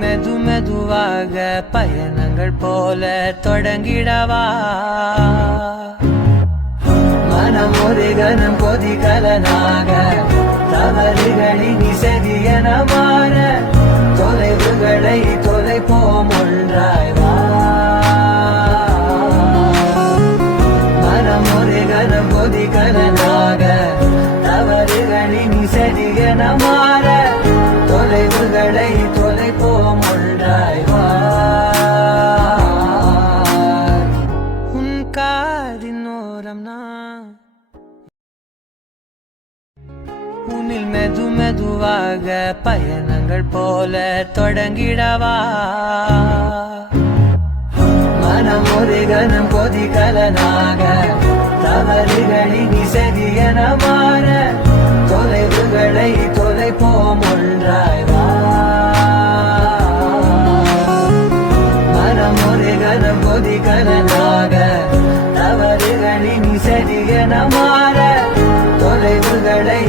மெது மெதுவாக பயணங்கள் போல தொடங்கிடவா மனம் ஒரு கணம் கொதிகலனாக தவறுகளின் இசையன மாற தொலைவுகளை தொலைப்போம் ஒன்றாய் வா மனம் ஒரு கணம் கொதிகலனாக தவறுகளின் இசையன மாற தொலைவுகளை தொலைப்போம் ஒன்றாய் வா உன் காதின் ஓரம் நான் உன்னில் மெது மெதுவாக பயணங்கள் போல தொடங்கிடவா மனம் ஒரு கணம் கொதிகலனாக தவறுகளின் இசையன மாற தொலைவுகளை தொலைப்போம் ஒன்றாய் வா மனம் ஒரு கணம் கொதிகலனாக தவறுகளின் இசையன மாற தொலைவுகளை